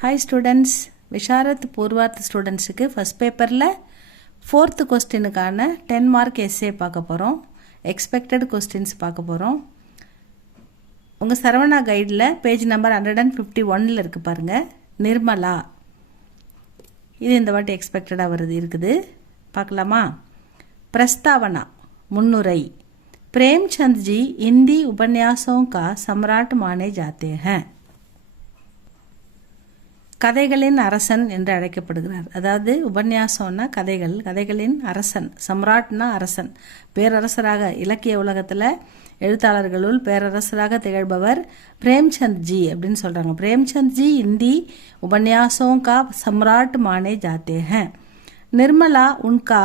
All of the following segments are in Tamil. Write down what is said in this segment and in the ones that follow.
ஹாய் ஸ்டூடெண்ட்ஸ், விஷாரத் பூர்வார்த் ஸ்டூடெண்ட்ஸுக்கு ஃபஸ்ட் பேப்பரில் 4th கொஸ்டினுக்கான 10 மார்க் எஸ்ஸே பார்க்க போகிறோம். எக்ஸ்பெக்டட் கொஸ்டின்ஸ் பார்க்க போகிறோம். உங்கள் சரவணா கைடில் பேஜ் நம்பர் 151 இருக்குது பாருங்கள். நிர்மலா, இது இந்த வாட்டி எக்ஸ்பெக்டடாக இருக்குது. பார்க்கலாமா? प्रस्तावना मुन्नुरई। प्रेमचंद जी हिंदी उपन्यासों का सम्राट माने जाते हैं. கதைகளின் அரசன் என்று அழைக்கப்படுகிறார். அதாவது உபன்யாசம்னா கதைகள், கதைகளின் அரசன். சம்ராட்னா அரசன், பேரரசராக இலக்கிய உலகத்தில் எழுத்தாளர்களுள் பேரரசராக திகழ்பவர் பிரேம்சந்த் ஜி அப்படின்னு சொல்கிறாங்க. பிரேம்சந்த் ஜி हिंदी उपन्यासों का सम्राट माने जाते हैं. நிர்மலா உன்கா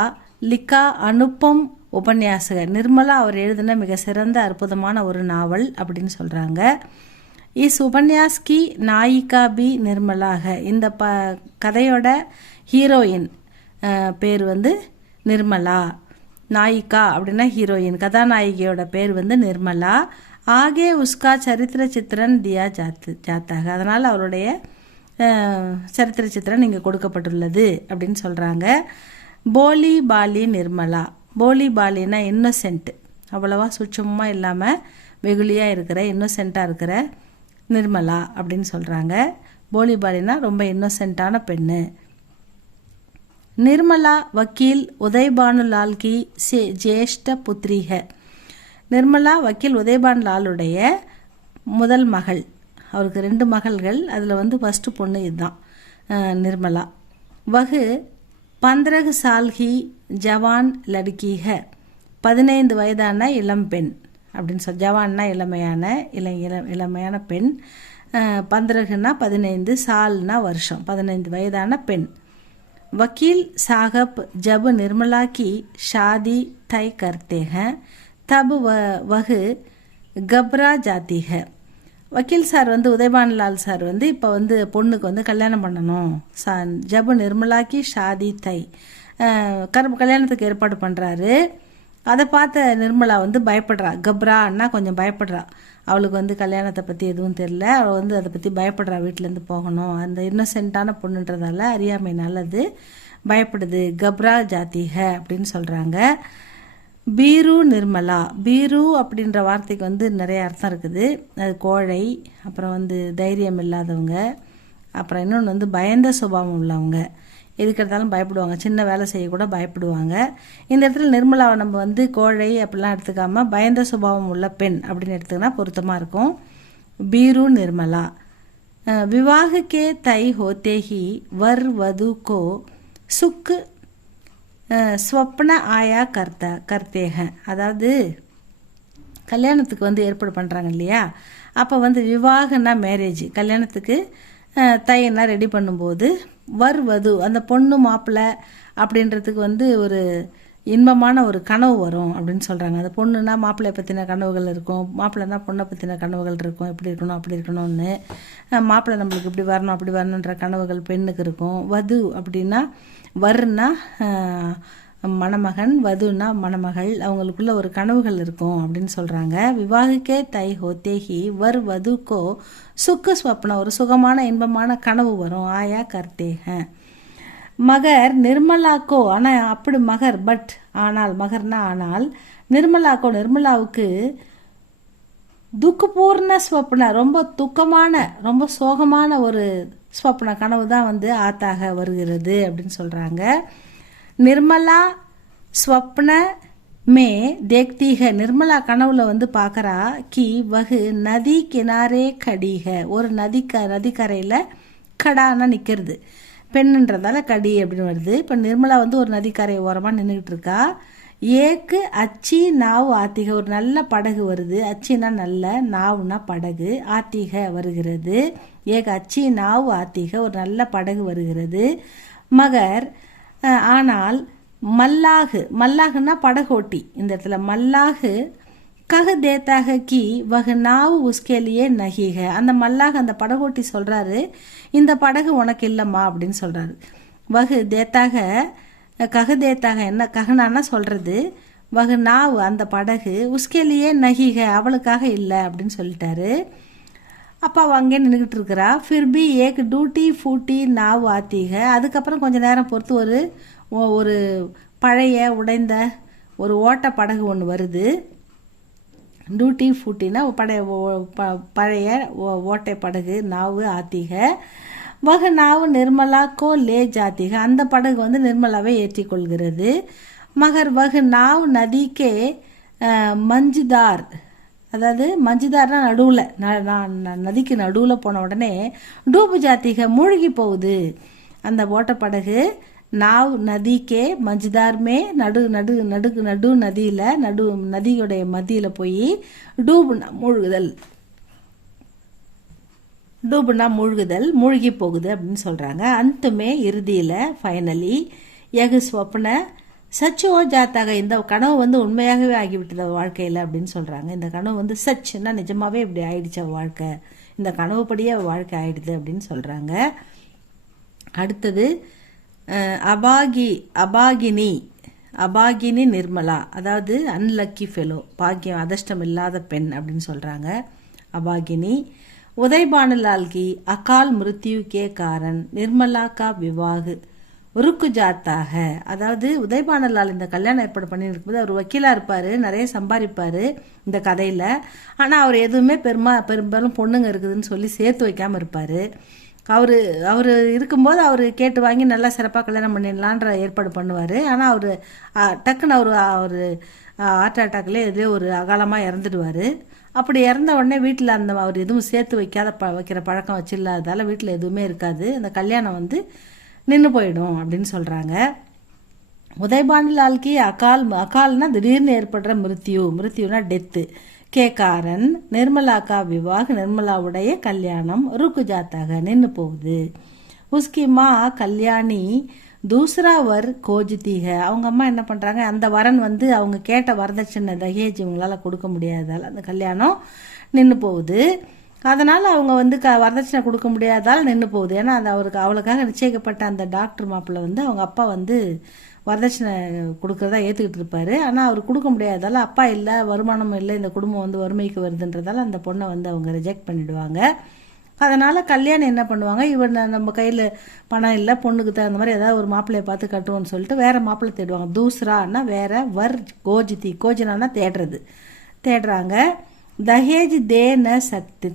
லிக்கா அனுப்பம் உபன்யாசக. நிர்மலா அவர் எழுதின மிக சிறந்த அற்புதமான ஒரு நாவல் அப்படின்னு சொல்கிறாங்க. இஸ் உபன்யாஸ் கி நாயிகா பி நிர்மலாக. இந்த கதையோட ஹீரோயின் பேர் நிர்மலா. நாயிகா அப்படின்னா ஹீரோயின், கதாநாயகியோட பேர் நிர்மலா. ஆகே உஸ்கா சரித்திர சித்திரன் தியா ஜாத்தாக. அதனால் அவருடைய சரித்திர சித்திரம் இங்கே கொடுக்கப்பட்டுள்ளது அப்படின்னு சொல்கிறாங்க. போலி பாலி நிர்மலா. போலி பாலினா இன்னோசென்ட், அவ்வளவா சுட்சமாக இல்லாமல் வெகுளியாக இருக்கிற, இன்னோசென்ட்டாக இருக்கிற நிர்மலா அப்படின்னு சொல்கிறாங்க. போலி பாலினா ரொம்ப இன்னோசென்ட்டான பெண்ணு. நிர்மலா வக்கீல் உதய்பானுலால் கி ஜேஷ்ட புத்ரி ஹை. நிர்மலா வக்கீல் உதய்பானுலாலுடைய முதல் மகள். அவருக்கு 2 மகள்கள், அதில் ஃபஸ்ட்டு பொண்ணு இதுதான் நிர்மலா. வகு 15 साल की ஜவான் லடுக்கி ஹை. 15 வயதான இளம்பெண் அப்படின்னு சொல். ஜவான்னா இளமையான பெண். 15னா 15, சால்னா வருஷம், 15 வயதான பெண். வக்கீல் சாஹப் ஜப் நிர்மலா கி ஷாதி தை கர்த்தே ஹைं தப் வஹ் கப்ரா ஜாத்தி ஹை. வக்கீல் சார் உதய்பான்லால் சார் இப்போ பொண்ணுக்கு கல்யாணம் பண்ணணும். ஜபு நிர்மலாக்கி ஷாதி தை, கல்யாணத்துக்கு ஏற்பாடு பண்ணுறாரு. அதை பார்த்த நிர்மலா பயப்படுறா. கப்ரான்னா கொஞ்சம் பயப்படுறா. அவளுக்கு கல்யாணத்தை பற்றி எதுவும் தெரியல. அவள் அதை பற்றி பயப்படுறா. வீட்டிலேருந்து போகணும், அந்த இன்னோசென்ட்டான பொண்ணுன்றதால, அறியாமை நல்லது, பயப்படுது. கப்ரா ஜாத்தி ஹை அப்படின்னு சொல்கிறாங்க. பீரு நிர்மலா. பீரு அப்படின்ற வார்த்தைக்கு நிறைய அர்த்தம் இருக்குது. அது கோழை, அப்புறம் தைரியம் இல்லாதவங்க, அப்புறம் இன்னொன்று பயந்த சுபாவம் உள்ளவங்க. எதுக்கு எடுத்தாலும் பயப்படுவாங்க, சின்ன வேலை செய்யக்கூட பயப்படுவாங்க. இந்த இடத்துல நிர்மலாவை நம்ம கோழை அப்படிலாம் எடுத்துக்காமல் பயந்த சுபாவம் உள்ள பெண் அப்படின்னு எடுத்துக்கினா பொருத்தமாக இருக்கும். Beer Nirmala. Vivah K Thai ஹோத்தே he வர் வது கோ சுக் ஸ்வப்ன ஆயா கர்த்தே ஹை. அதாவது கல்யாணத்துக்கு ஏற்பாடு பண்ணுறாங்க இல்லையா, அப்போ விவாகனா மேரேஜ், கல்யாணத்துக்கு தையெல்லாம் ரெடி பண்ணும்போது வது அந்த பொண்ணு மாப்பிள்ளை அப்படின்றதுக்கு ஒரு இன்பமான ஒரு கனவு வரும் அப்படின்னு சொல்கிறாங்க. அந்த பொண்ணுன்னா மாப்பிள்ளையை பற்றின கனவுகள் இருக்கும், மாப்பிள்ளைனா பொண்ணை பற்றின கனவுகள் இருக்கும். இப்படி இருக்கணும் அப்படி இருக்கணும்னு, மாப்பிள்ளை நம்மளுக்கு இப்படி வரணும் அப்படி வரணுன்ற கனவுகள் பெண்ணுக்கு இருக்கும். வது அப்படின்னா, வர்னா மணமகன், வதுனா மணமகள், அவங்களுக்குள்ள ஒரு கனவுகள் இருக்கும் அப்படின்னு சொல்கிறாங்க. விவாகிக்கே தை ஹோத்தே ஹி வர் வதுக்கோ சுக்கு ஸ்வப்ன, ஒரு சுகமான இன்பமான கனவு வரும். ஆயா கர்த்தே ஹை. மகர் நிர்மலாக்கோ, ஆனால் அப்படி மகர், பட் ஆனால், மகர்னா ஆனால், நிர்மலாக்கோ நிர்மலாவுக்கு துக்கபூர்ண ஸ்வப்ன, ரொம்ப துக்கமான ரொம்ப சோகமான ஒரு ஸ்வப்ன கனவு தான் ஆத்தாக வருகிறது அப்படின்னு சொல்கிறாங்க. நிர்மலா ஸ்வப்ன மே தேக்திக. நிர்மலா கனவுல பார்க்குறா. கி வகு நதி கினாரே கடிக, ஒரு நதிக்கரையில் கடானா நிற்கிறது, பெண்ணுன்றதால கடி அப்படின்னு வருது. இப்போ நிர்மலா ஒரு நதிக்கரை ஓரமாக நின்றுக்கிட்டு இருக்கா. ஏக்கு அச்சி நாவு ஆத்திக, ஒரு நல்ல படகு வருது. அச்சினா நல்ல, நாவுனா படகு, ஆத்திக வருகிறது. ஏக அச்சி நாவு ஆத்திக, ஒரு நல்ல படகு வருகிறது. மகர் ஆனால் மல்லாகு, மல்லாகுன்னா படகோட்டி. இந்த இடத்துல மல்லாகு கஹ் தேத்தாக கி வகு நாவு உஸ்கேலியே நகிக. அந்த மல்லாக, அந்த படகோட்டி சொல்கிறாரு, இந்த படகு உனக்கு இல்லைம்மா அப்படின்னு சொல்கிறாரு. வகு தேத்தாக, கஹ் தேத்தாக என்ன கஹனான்னா சொல்கிறது, வகு நாவு அந்த படகு, உஸ்கேலியே நகிக அவளுக்காக இல்லை அப்படின்னு சொல்லிட்டாரு. அப்பா அங்கே நின்றுக்கிட்டு இருக்கிறா. ஃபிர்பி ஏக் டூட்டி ஃபூட்டி நாவ் ஆத்தீக. அதுக்கப்புறம் கொஞ்சம் நேரம் பொறுத்து ஒரு பழைய உடைந்த ஒரு ஓட்ட படகு ஒன்று வருது. டூட்டி ஃபூட்டினா பழைய ஓட்டை படகு. நாவு ஆத்திக. வகு நாவு நிர்மலா கோ லே ஜாத்திக. அந்த படகு வந்து நிர்மலாவை ஏற்றி கொள்கிறது. மகர் வகு நாவ் நதிக்கே மஞ்சுதார், அதாவது மஞ்சுதார்னா நடுவில், நதிக்கு நடுவில் போன உடனே டூபு ஜாத்திக மூழ்கி போகுது அந்த ஓட்டப்படகு. நாவ் நதிக்கே மஞ்சுதார்மே நடு நடு நடு நடு நதியில் நதியுடைய மத்தியில் போய் டூபுனா மூழ்குதல் மூழ்கி போகுது அப்படின்னு சொல்கிறாங்க. அந்தமே இறுதியில் ஃபைனலி எகு ஸ்வப்ன சச்சோ ஜாத்தாக, இந்த கனவு வந்து உண்மையாகவே ஆகிவிட்டது வாழ்க்கையில் அப்படின்னு சொல்கிறாங்க. இந்த கனவு வந்து சச்சுன்னா நிஜமாவே இப்படி ஆயிடுச்சு வாழ்க்கை, இந்த கனவுப்படியே வாழ்க்கை ஆயிடுது அப்படின்னு சொல்கிறாங்க. அடுத்தது அபாகினி நிர்மலா, அதாவது அன்லக்கி ஃபெலோ, பாக்கியம் அதிர்ஷ்டம் இல்லாத பெண் அப்படின்னு சொல்கிறாங்க. அபாகினி. உதய்பானுலால் கி அகால் மிருத்யு கே காரன் நிர்மலா கா விவாகு ருக்கு ஜாத்தாக, அதாவது உதய்பானுலால் இந்த கல்யாணம் ஏற்பாடு பண்ணிட்டு இருக்கும்போது அவர் வக்கீலாக இருப்பார், நிறைய சம்பாதிப்பார் இந்த கதையில். ஆனால் அவர் எதுவுமே பெரும்பாலும் பொண்ணுங்க இருக்குதுன்னு சொல்லி சேர்த்து வைக்காமல் இருப்பார். அவர் இருக்கும்போது அவர் கேட்டு வாங்கி நல்லா சிறப்பாக கல்யாணம் பண்ணிடலான்ற ஏற்பாடு பண்ணுவார். ஆனால் அவர் டக்குன்னு அவர் ஹார்ட் அட்டாக்லேயே எதிரே ஒரு அகாலமாக இறந்துடுவார். அப்படி இறந்த உடனே வீட்டில் அவர் எதுவும் சேர்த்து வைக்கிற பழக்கம் வச்சில்லாததால் வீட்டில் எதுவுமே இருக்காது. அந்த கல்யாணம் வந்து நின்று போயிடும் அப்படின்னு சொல்கிறாங்க. உதய்பானுலால் கி அகால்னா திடீர்னு ஏற்படுற மிருத்யுனா டெத்து, கேக்காரன் நிர்மலா கா விவாக், நிர்மலாவுடைய கல்யாணம் ருக்கு ஜாத்தாக நின்று போகுது. உஸ்கி மா கல்யாணி தூசரா வர் கோஜித்தீக, அவங்க அம்மா என்ன பண்ணுறாங்க, அந்த வரன் வந்து அவங்க கேட்ட வரதட்சணை தகேஜ் இவங்களால கொடுக்க முடியாதால் அந்த கல்யாணம் நின்று போகுது. அதனால் அவங்க வந்து வரதட்சணை கொடுக்க முடியாதால் நின்று போகுது. ஏன்னா அந்த அவளுக்காக நிச்சயிக்கப்பட்ட அந்த டாக்டர் மாப்பிள்ளை வந்து அவங்க அப்பா வந்து வரதட்சணை கொடுக்கறதா ஏற்றுக்கிட்டு இருப்பார். ஆனால் அவர் கொடுக்க முடியாதால், அப்பா இல்லை, வருமானம் இல்லை, இந்த குடும்பம் வந்து வறுமைக்கு வருதுன்றதால அந்த பொண்ணை வந்து அவங்க ரிஜெக்ட் பண்ணிடுவாங்க. அதனால் கல்யாணம் என்ன பண்ணுவாங்க, இவன் நம்ம கையில் பணம் இல்லை, பொண்ணுக்கு தகுந்த மாதிரி ஏதாவது ஒரு மாப்பிள்ளையை பார்த்து கட்டுவோன்னு சொல்லிட்டு வேறு மாப்பிள்ளை தேடுவாங்க. தூசரான்னா வேற, வர் கோஜினான்னா தேடுறாங்க. தஹேஜ் தே ந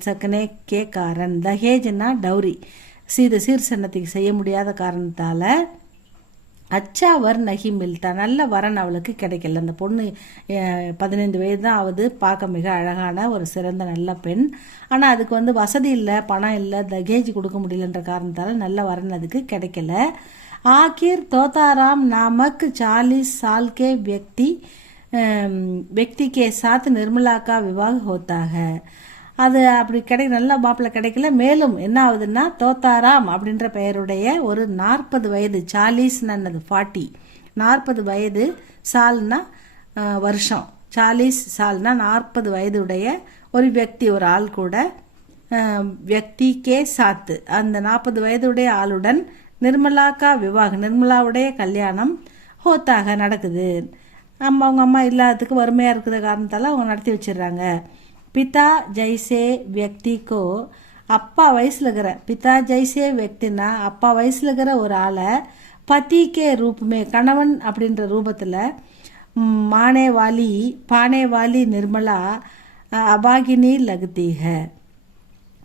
சக்கனே கே காரன், தஹேஜ்னா டௌரி, சீர்சன்னத்துக்கு செய்ய முடியாத காரணத்தால் அச்சா வர் நகி மில்தா, நல்ல வரன் அவளுக்கு கிடைக்கல. அந்த பொண்ணு 15 வயது தான் ஆகுது, பார்க்க மிக அழகான ஒரு சிறந்த நல்ல பெண். ஆனால் அதுக்கு வந்து வசதி இல்லை, பணம் இல்லை, தகேஜ் கொடுக்க முடியலன்ற காரணத்தால் நல்ல வரன் அதுக்கு கிடைக்கல. ஆகிர் தோதாராம் நாமக் 40 साल के व्यक्ति के साथ निर्मला का विवाह होता है. அது அப்படி நல்ல மாப்பிள்ளை கிடைக்கல. மேலும் என்ன ஆகுதுன்னா, தோத்தாராம் அப்படின்ற பெயருடைய ஒரு 40 வயது, 40 40, 40 வயது, சால்னா வருஷம், 40 சால்னா 40 வயதுடைய ஒரு व्यक्ति, ஒரு ஆள் கூட, व्यक्ति के साथ அந்த 40 வயதுடைய ஆளுடன் நிர்மலா கா விவாக, நிர்மலாவுடைய கல்யாணம் ஹோத்தாக நடக்குது. அவங்க அம்மா இல்லாததுக்கு வறுமையாக இருக்கிற காரணத்தால் அவங்க நடத்தி வச்சிடுறாங்க. பிதா ஜெய்சே வியக்திக்கோ, அப்பா வயசில் இருக்கிற, பிதா ஜெய்சே வியக்தினா அப்பா வயசில் இருக்கிற ஒரு ஆளை பத்திக்கே ரூபமே, கணவன் அப்படின்ற ரூபத்தில் பானே வாலி நிர்மலா அபாகினி லகுத்தீக,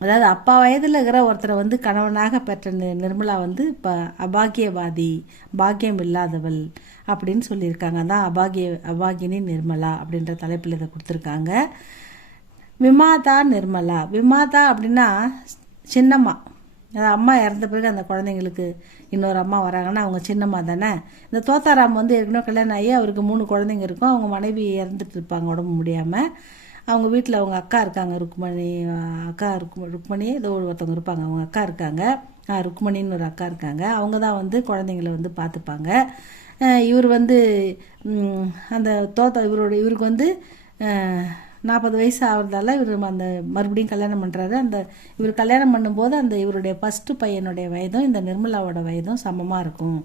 அதாவது அப்பா வயதில் இருக்கிற ஒருத்தரை வந்து கணவனாக பெற்ற நிர்மலா வந்து இப்போ அபாகியவாதி, பாக்கியம் இல்லாதவள் அப்படின்னு சொல்லியிருக்காங்க. அதான் அபாகினி நிர்மலா அப்படின்ற தலைப்பில் இதை கொடுத்துருக்காங்க. விமாதா நிர்மலா, விமாதா அப்படின்னா சின்னம்மா, அதாவது அம்மா இறந்த பிறகு அந்த குழந்தைங்களுக்கு இன்னொரு அம்மா வராங்கன்னா அவங்க சின்னம்மா தானே. இந்த தோத்தாராம் வந்து ஏற்கனவே கல்யாணம் ஆகி அவருக்கு 3 குழந்தைங்க இருக்கும். அவங்க மனைவி இறந்துட்டு இருப்பாங்க உடம்பு முடியாமல். அவங்க வீட்டில் அவங்க அக்கா இருக்காங்க, ருக்மணி ஏதோ ஒருத்தவங்க இருப்பாங்க, அவங்க அக்கா இருக்காங்க, ருக்மணின்னு ஒரு அக்கா இருக்காங்க. அவங்க தான் வந்து குழந்தைங்களை வந்து பார்த்துப்பாங்க. இவர் வந்து அந்த இவருக்கு வந்து 40 வயசு ஆகிறதால இவர் அந்த மறுபடியும் கல்யாணம் பண்ணுறாரு. இவர் கல்யாணம் பண்ணும்போது அந்த இவருடைய ஃபஸ்ட்டு பையனுடைய வயதும் இந்த நிர்மலாவோட வயதும் சமமாக இருக்கும்.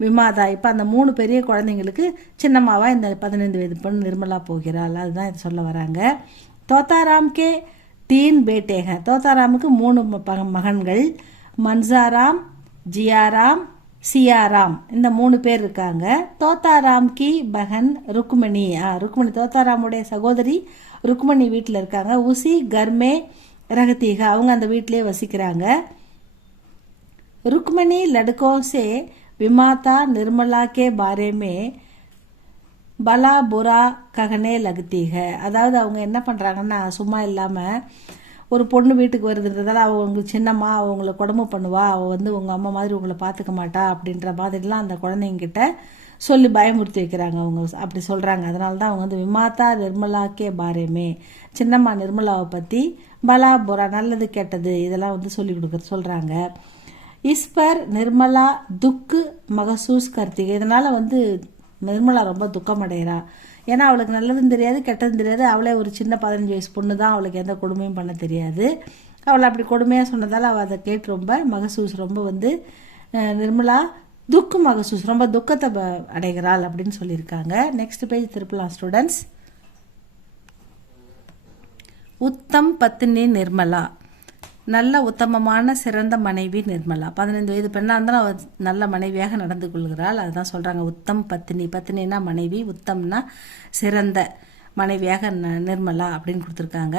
விமாதா இப்போ அந்த 3 பெரிய குழந்தைங்களுக்கு சின்னம்மாவா இந்த 15 வயது பெண் நிர்மலா போகிறாள். அதுதான் இது சொல்ல வராங்க. தோத்தாராம் கே तीन बेटे हैं. தோத்தாராமுக்கு 3 மகன்கள். மன்சாராம், ஜியாராம், சியாராம், இந்த 3 பேர் இருக்காங்க. தோத்தாராம் கி பகன் ருக்மணி, ருக்மணி தோத்தாராமுடைய சகோதரி ருக்மணி வீட்டில் இருக்காங்க. உசி கர்மே ரகத்தீக, அவங்க அந்த வீட்டிலே வசிக்கிறாங்க. रुक्मणी लड़कों से विमाता निर्मला के बारे में பலா புரா ககனே லகுத்தி ஹை. அதாவது அவங்க என்ன பண்ணுறாங்கன்னா, சும்மா இல்லாமல் ஒரு பொண்ணு வீட்டுக்கு வருதுன்றதால அவங்களுக்கு சின்னம்மா அவங்கள கொடுமை பண்ணுவா, அவள் வந்து உங்கள் அம்மா மாதிரி உங்களை பார்த்துக்க மாட்டா அப்படின்ற மாதிரிலாம் அந்த குழந்தைங்கிட்ட சொல்லி பயமுறுத்தி வைக்கிறாங்க. அவங்க அப்படி சொல்கிறாங்க. அதனால தான் அவங்க வந்து விமாத்தா நிர்மலாக்கே பாரேமே, சின்னம்மா நிர்மலாவை பற்றி பலா புரா நல்லது கெட்டது இதெல்லாம் வந்து சொல்லி கொடுக்குறது சொல்கிறாங்க. இஸ் பர் நிர்மலா துக்கு மகசூஸ் கர்த்திகை, இதனால் வந்து நிர்மலா ரொம்ப துக்கம் அடைகிறா. ஏன்னா அவளுக்கு நல்லதும் தெரியாது கெட்டதும் தெரியாது. அவளே ஒரு சின்ன 15 வயசு பொண்ணு தான், அவளுக்கு எந்த கொடுமையும் பண்ண தெரியாது. அவளை அப்படி கொடுமையாக சொன்னதால் அவள் அதை கேட்டு ரொம்ப மகசூஸ் ரொம்ப வந்து நிர்மலா துக்கு மகசூஸ் ரொம்ப துக்கத்தை அடைகிறாள் அப்படின்னு சொல்லியிருக்காங்க. நெக்ஸ்ட் பேஜ் திருப்பலாம் ஸ்டூடெண்ட்ஸ். உத்தம் பத்னி நிர்மலா, நல்ல உத்தமமான சிறந்த மனைவி நிர்மலா. 15 வயது பெண்ணாக இருந்தாலும் அவள் நல்ல மனைவியாக நடந்து கொள்கிறாள். அதுதான் சொல்கிறாங்க உத்தம் பத்னி. பத்னினா மனைவி, உத்தம்னா சிறந்த மனைவியாக நிர்மலா அப்படின்னு கொடுத்துருக்காங்க.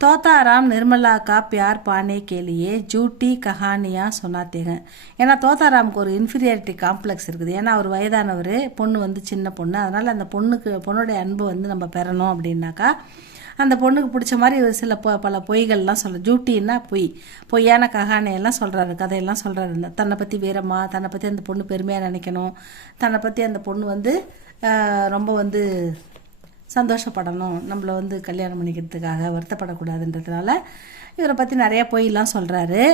தோத்தாராம் நிர்மலா கா பியார் பானே கேலியே ஜூட்டி கஹானியா சொன்னாத்தேங்க. ஏன்னா தோத்தாராமுக்கு ஒரு இன்ஃபீரியாரிட்டி காம்ப்ளெக்ஸ் இருக்குது. ஏன்னா அவர் வயதானவர், பொண்ணு வந்து சின்ன பொண்ணு. அதனால் அந்த பொண்ணுடைய அன்பு வந்து நம்ம பெறணும் அப்படின்னாக்கா அந்த பொண்ணுக்கு பிடிச்ச மாதிரி ஒரு சில பல பொய்கள்லாம் சொல்ல. ஜூட்டின்னா பொய்யான ககானையெல்லாம் சொல்கிறாரு, கதையெல்லாம் சொல்கிறாரு. தன்னை பற்றி வீரமாக, தன்னை பற்றி அந்த பொண்ணு பெருமையாக நினைக்கணும், தன்னை பற்றி அந்த பொண்ணு வந்து ரொம்ப வந்து சந்தோஷப்படணும், நம்மளை வந்து கல்யாணம் பண்ணிக்கிறதுக்காக வருத்தப்படக்கூடாதுன்றதுனால இவரை பற்றி நிறையா பொய்லாம் சொல்கிறாரு.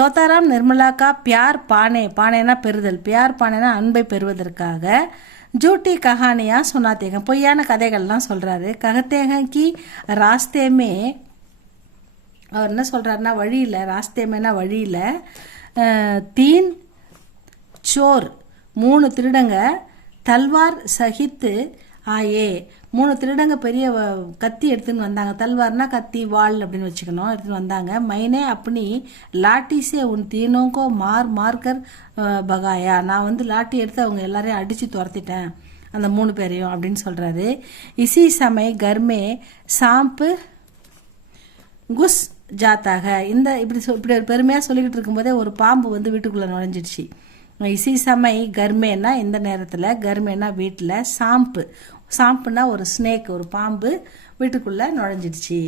தோத்தாராம் நிர்மலாக்கா பியார் பானேனா பெறுதல், பியார் பானேனா அன்பை பெறுவதற்காக ஜூட்டி கஹானியா சொன்னாத்தேங்க, பொய்யான கதைகள்லாம் சொல்கிறாரு. ககத்தேங்க கி ராஸ்தேமே, அவர் என்ன சொல்கிறாருன்னா வழியில், ராஸ்தேமேனா வழியில், 3 சோர் 3 திருடங்க தல்வார் சகித்து ஆயே, 3 திருடங்க பெரிய கத்தி எடுத்துன்னு வந்தாங்க. தல்வார்னா கத்தி, வாள் அப்படின்னு வச்சுக்கணும், எடுத்துன்னு வந்தாங்க. மைனே அப்படி லாட்டிஸே உன் தீனோங்கோ மார்க்கர் பகாயா, நான் வந்து லாட்டி எடுத்து அவங்க எல்லாரையும் அடித்து துரத்திட்டேன் அந்த 3 பேரையும் அப்படின்னு சொல்கிறாரு. இசி சமய கர்மே சாம்பு குஸ் ஜாத்தாக, இப்படி பெருமையாக சொல்லிக்கிட்டு இருக்கும்போதே ஒரு பாம்பு வந்து வீட்டுக்குள்ளே நுழைஞ்சிடுச்சு. இசி சமய கர்மேனா இந்த நேரத்தில், கர்மேனா வீட்டில், சாம்புனா ஒரு ஸ்னேக், ஒரு பாம்பு வீட்டுக்குள்ளே நுழைஞ்சிடுச்சு.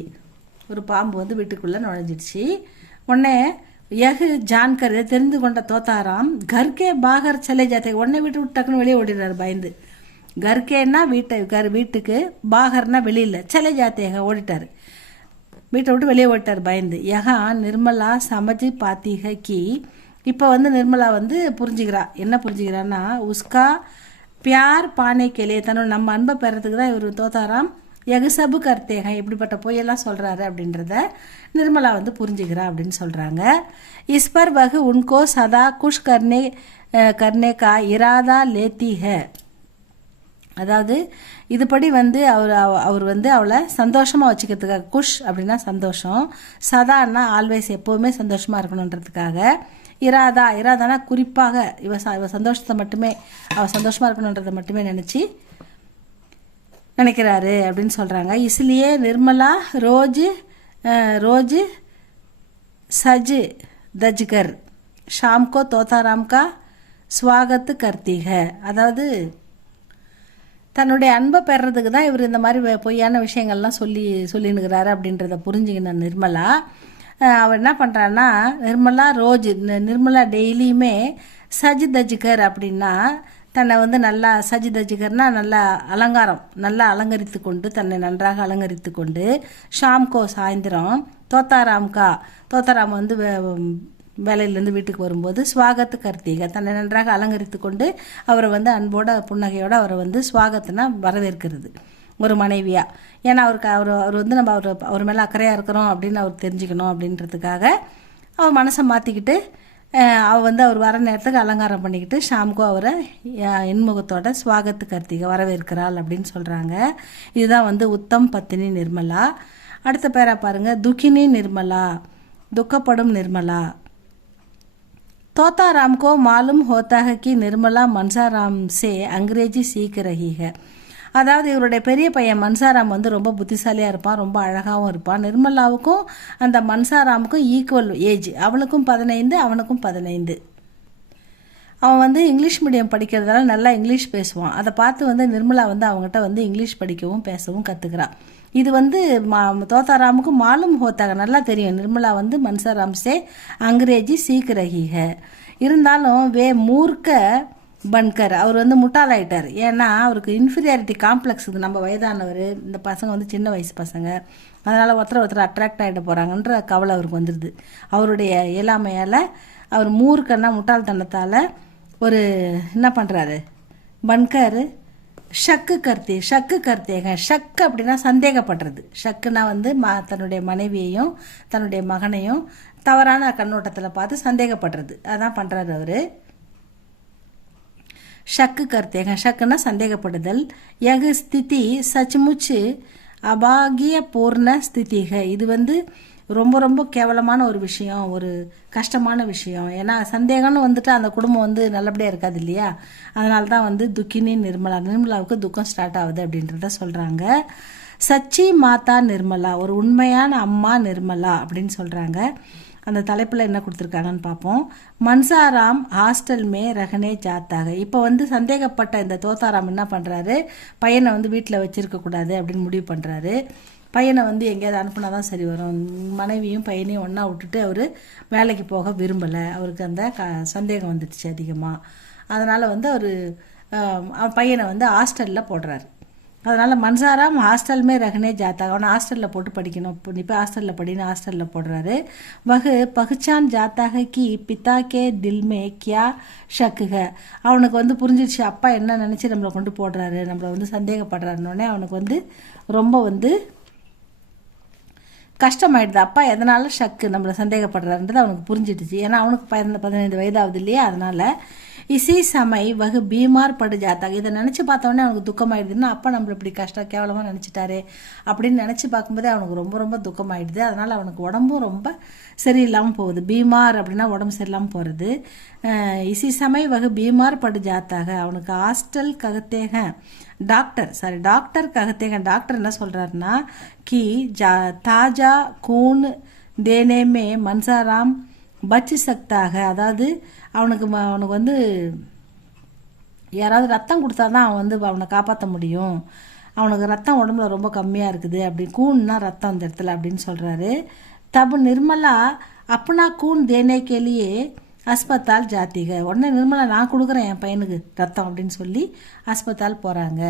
ஒரு பாம்பு வந்து வீட்டுக்குள்ளே நுழைஞ்சிடுச்சு. உடனே ஜான்கர் தெரிந்து கொண்ட தோத்தாராம் கர்கே பாகர் சலே ஜாத்தே, உடனே வீட்டு விட்டு டக்குன்னு வெளியே ஓடிடுறாரு பயந்து. கர்கேன்னா வீட்டுக்கு, பாகர்னா வெளியில், சலே ஜாத்தேங்க ஓடிட்டார், வீட்டை விட்டு வெளியே ஓடிட்டார் பயந்து. நிர்மலா சமஜி பாத்தீக கி, இப்போ வந்து நிர்மலா வந்து புரிஞ்சுக்கிறா. என்ன புரிஞ்சுக்கிறான்னா, உஸ்கா பியார் பானை கேலியே, தன்னோட நம்ம அன்பை பெறத்துக்கு தான் இவர் தோத்தாராம் எகுசபு கர்த்தேக இப்படிப்பட்ட பொய்யெல்லாம் சொல்கிறாரு அப்படின்றத நிர்மலா வந்து புரிஞ்சுக்கிறா அப்படின்னு சொல்கிறாங்க. இஸ்பர் வகு உன்கோ சதா குஷ் கர்னே கா இராதா லேத்தி ஹை, அதாவது இதுபடி வந்து அவர் வந்து அவளை சந்தோஷமாக வச்சுக்கிறதுக்காக, குஷ் அப்படின்னா சந்தோஷம், சதான்னா ஆல்வேஸ் எப்போவுமே சந்தோஷமாக இருக்கணுன்றதுக்காக, இராதானா குறிப்பாக இவ சந்தோஷத்தை மட்டுமே, அவள் சந்தோஷமாக இருக்கணுன்றதை மட்டுமே நினைக்கிறாரு அப்படின்னு சொல்கிறாங்க. இஸ்லியே நிர்மலா ரோஜு சஜ் தஜ்கர் ஷாம்கோ தோத்தாராம் கா ஸ்வாகத்து கர்த்திக, அதாவது தன்னுடைய அன்பை பெறதுக்கு தான் இவர் இந்த மாதிரி பொய்யான விஷயங்கள்லாம் சொல்லினுக்கிறாரு அப்படின்றத புரிஞ்சுக்கின நிர்மலா. அவர் என்ன பண்ணுறான்னா, நிர்மலா டெய்லியுமே சஜ் தஜ்கர் அப்படின்னா தன்னை வந்து நல்லா, சஜ் தஜ்கர்னா நல்லா அலங்கரித்து கொண்டு, தன்னை நன்றாக அலங்கரித்து கொண்டு, ஷாம்கோ சாயந்தரம், தோத்தாராம் வந்து வேலையிலேருந்து வீட்டுக்கு வரும்போது ஸ்வாகத்து கர்த்திக தன்னை நன்றாக அலங்கரித்து கொண்டு அவரை வந்து அன்போட புன்னகையோடு அவரை வந்து ஸ்வாகத்துனா வரவேற்கிறது ஒரு மனைவியா. ஏன்னா அவர் வந்து நம்ம அவர் மேலே அக்கறையாக இருக்கிறோம் அப்படின்னு அவர் தெரிஞ்சுக்கணும் அப்படின்றதுக்காக அவர் மனசை மாற்றிக்கிட்டு அவள் வந்து அவர் வர நேரத்துக்கு அலங்காரம் பண்ணிக்கிட்டு ஷாமுக்கு அவரை இன்முகத்தோட ஸ்வாகத்து கர்த்திகை வரவேற்கிறாள் அப்படின்னு சொல்கிறாங்க. இதுதான் வந்து உத்தம் பத்தினி நிர்மலா. அடுத்த பேரா பாருங்க, துக்கினி நிர்மலா, துக்கப்படும் நிர்மலா. तोताराम को मालूम होता है कि निर्मला मनसाराम से अंग्रेजी सीख रही है. அதாவது இவருடைய பெரிய பையன் மன்சாராம் வந்து ரொம்ப புத்திசாலியாக இருப்பான், ரொம்ப அழகாகவும் இருப்பான். நிர்மலாவுக்கும் அந்த மன்சாராமுக்கும் ஈக்குவல் ஏஜ். அவளுக்கும் 15, அவனுக்கும் 15. அவன் வந்து இங்கிலீஷ் மீடியம் படிக்கிறதால நல்லா இங்கிலீஷ் பேசுவான். அதை பார்த்து வந்து நிர்மலா வந்து அவங்ககிட்ட வந்து இங்கிலீஷ் படிக்கவும் பேசவும் கற்றுக்கிறான். இது வந்து தோத்தாராமுக்கு மாலும் ஹோத்தாக நல்லா தெரியும். நிர்மலா வந்து மன்சாராம்சே அங்கிரேஜி சீக் ரஹி ஹை. இருந்தாலும் மூர்க்க பன்கர், அவர் வந்து முட்டாளாயிட்டார். ஏன்னா அவருக்கு இன்ஃபீரியாரிட்டி காம்ப்ளெக்ஸ் இது. நம்ம வயதானவர், இந்த பசங்க வந்து சின்ன வயசு பசங்க, அதனால் ஒருத்தர் அட்ராக்ட் ஆகிட போகிறாங்கன்ற கவலை அவருக்கு வந்துடுது. அவருடைய இயலாமையால், அவர் மூர்க்கன்னா முட்டாள்தனத்தால் ஒரு என்ன பண்ணுறாரு, பன்கர் ஷக்கு கர்த்தேங்க. ஷக்கு அப்படின்னா சந்தேகப்படுறது. ஷக்குனா வந்து தன்னுடைய மனைவியையும் தன்னுடைய மகனையும் தவறான கண்ணோட்டத்தில் பார்த்து சந்தேகப்படுறது. அதான் பண்ணுறாரு அவர். ஷக்கு கர்த்தேங்க, ஷக்குன்னா சந்தேகப்படுதல். யக ஸ்திதி சச்முச்சு அபாகிய பூர்ண ஸ்திதிக. இது வந்து ரொம்ப ரொம்ப கேவலமான ஒரு விஷயம், ஒரு கஷ்டமான விஷயம். ஏன்னா சந்தேகம்னு வந்துட்டு அந்த குடும்பம் வந்து நல்லபடியாக இருக்காது இல்லையா. அதனால தான் வந்து துக்கினி நிர்மலாவுக்கு துக்கம் ஸ்டார்ட் ஆகுது அப்படின்றத சொல்கிறாங்க. சச்சி மாதா நிர்மலா, ஒரு உண்மையான அம்மா நிர்மலா அப்படின்னு சொல்கிறாங்க. அந்த தலைப்பில் என்ன கொடுத்துருக்காங்கன்னு பார்ப்போம். மன்சாராம் ஹாஸ்டல் மே ரகனே ஜாத்தாக. இப்போ வந்து சந்தேகப்பட்ட இந்த தோத்தாராம் என்ன பண்ணுறாரு, பையனை வந்து வீட்டில் வச்சிருக்கக்கூடாது அப்படின்னு முடிவு பண்ணுறாரு. பையனை வந்து எங்கேயாவது அனுப்புனா தான் சரி வரும். மனைவியும் பையனையும் ஒன்றா விட்டுட்டு அவர் வேலைக்கு போக விரும்பலை. அவருக்கு அந்த சந்தேகம் வந்துடுச்சு அதிகமாக. அதனால் வந்து அவர் பையனை வந்து ஹாஸ்டலில் போடுறாரு. அதனால் மன்சாராம் ஹாஸ்டல்மே ரகனே ஜாத்தாக, அவனை ஹாஸ்டலில் போட்டு படிக்கணும், நீ போய் ஹாஸ்டலில் படின்னு ஹாஸ்டலில் போடுறாரு. பகுச்சான் ஜாத்தாக கி பித்தா கே தில்மே கியா ஷக்குக. அவனுக்கு வந்து புரிஞ்சிடுச்சு, அப்பா என்ன நினச்சி நம்மளை கொண்டு போடுறாரு, நம்மளை வந்து சந்தேகப்படுறாருன்னொடனே அவனுக்கு வந்து ரொம்ப வந்து கஷ்டமாயிடுது. அப்பா எதனால ஷக்கு நம்மளை சந்தேகப்படுறாருன்றது அவனுக்கு புரிஞ்சிடுச்சு. ஏன்னா அவனுக்கு 15 வயதாகுது இல்லையா. அதனால் இசி சமை பீமார் படு ஜாத்தாக. இதை நினச்சி பார்த்தோன்னே அவனுக்கு துக்கமாயிடுதுன்னா, அப்பா நம்மளை இப்படி கேவலமாக நினச்சிட்டாரு அப்படின்னு நினச்சி பார்க்கும்போதே அவனுக்கு ரொம்ப ரொம்ப துக்கமாயிடுது. அதனால் அவனுக்கு உடம்பும் ரொம்ப சரியில்லாமல் போகுது. பீமார் அப்படின்னா உடம்பு சரியில்லாமல் போகிறது. இசி சமை பீமார் படு ஜாத்தாக. அவனுக்கு ஹாஸ்டல் ககத்தேக டாக்டர் ககத்தேக. டாக்டர் என்ன சொல்கிறாருன்னா, கி தாஜா கூன் தேனேமே மன்சாராம் பச்சு சக்தாக. அதாவது அவனுக்கு வந்து யாராவது ரத்தம் கொடுத்தா தான் அவன் வந்து அவனை காப்பாற்ற முடியும். அவனுக்கு ரத்தம் உடம்புல ரொம்ப கம்மியாக இருக்குது அப்படி, கூன்னா ரத்தம் அந்த இடத்துல அப்படின்னு சொல்கிறாரு. தபு நிர்மலா அப்பனா கூன் தேனே கேலியே அஸ்பத்தால் ஜாத்திக. உடனே நிர்மலா நான் கொடுக்குறேன் என் பையனுக்கு ரத்தம் அப்படின்னு சொல்லி அஸ்பத்தால் போகிறாங்க.